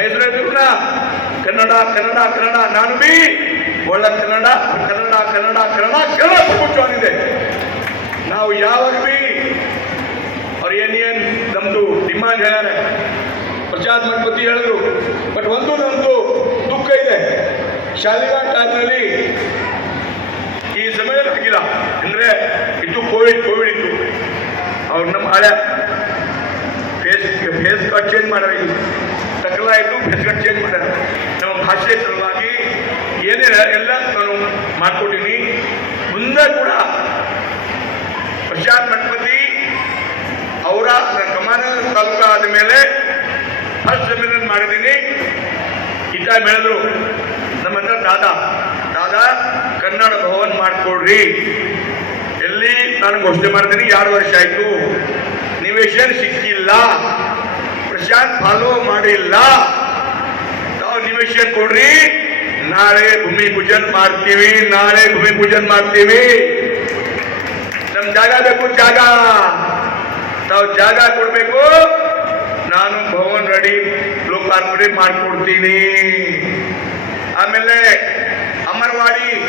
ಹೇಳಿದ್ರು ಕನ್ನಡ ಕನ್ನಡ ಕನ್ನಡ, ನಾನು ಬಿ. ಒಳ್ಳ ಕನ್ನಡ ಕನ್ನಡ ಕನ್ನಡ ಕನ್ನಡ ಕನ್ನಡ ಪ್ರಪಂಚವಾಗಿದೆ ನಾವು ಯಾವಾಗ ಬಿ? ಅವ್ರು ಏನ್ ನಮ್ದು ಡಿಮಾಂಡ್ ಹೇಳ್ಯಾರೆ. ಪ್ರಸಾದ್ ಹೇಳಿದ್ರು. ಬಟ್ ಒಂದು ನಮ್ದು ದುಃಖ ಇದೆ. ಶಾಲೆಗಳ ಟೈಮ್ನಲ್ಲಿ ಈ ಸಮಯ ಆಗಿಲ್ಲ ಅಂದ್ರೆ ಇದು ಕೋವಿಡ್ ಕೋವಿಡ್ ಇತ್ತು. ಅವ್ರು ನಮ್ಮ ಹಳೆ ಫೇಸ್ ಫೇಸ್ ಕಾರ್ಡ್ ಚೇಂಜ್ ಮಾಡ್ಯಾರ ಈಗ ಹೆಸರು ಚೇಂಜ್ ಮಾಡ್ಯಾರ ನಮ್ಮ ಭಾಷೆ ಸಲುವಾಗಿ ಏನೇ ಎಲ್ಲ ನಾನು ಮಾಡ್ಕೊಟ್ಟೀನಿ ಮುಂದೆ ಕೂಡ ಪ್ರಶಾಂತ್ ಮಠಪತಿ ಅವರ ಕಮಾನ ತಾಲೂಕ ಆದ ಮೇಲೆ ಫಸ್ಟ್ ಸಮ್ಮೇಳನ ಮಾಡಿದ್ದೀನಿ. ಇದ್ದ ಬೆಳೆದ್ರು ನಮ್ಮ ಹತ್ರ ದಾದಾ ದಾದಾ ಕನ್ನಡ ಭವನ್ ಮಾಡ್ಕೊಡ್ರಿ. ಎಲ್ಲಿ ನಾನು ಘೋಷಣೆ ಮಾಡ್ತೀನಿ, ಎರಡು ವರ್ಷ ಆಯ್ತು. ನಿವೇಶನ್ ಸಿಕ್ಕಿಲ್ಲ. ಪ್ರಶಾಂತ್ ಫಾಲೋ ಮಾಡಿಲ್ಲ. ತಾವು ನಿಮಿಷ ಕೊಡ್ರಿ. ನಾಳೆ ಭೂಮಿ ಪೂಜನ್ ಮಾಡ್ತೀವಿ, ನಾಳೆ ಭೂಮಿ ಪೂಜನ್ ಮಾಡ್ತೀವಿ. ನಮ್ ಜಾಗ ಬೇಕು, ಜಾಗ. ತಾವು ಜಾಗ ಕೊಡ್ಬೇಕು. ನಾನು ಭವನ್ ರೆಡಿ, ಲೋಕಾರ್ಪಣೆ ಮಾಡ್ಕೊಡ್ತೀನಿ. ಆಮೇಲೆ ಅಮರವಾಡಿ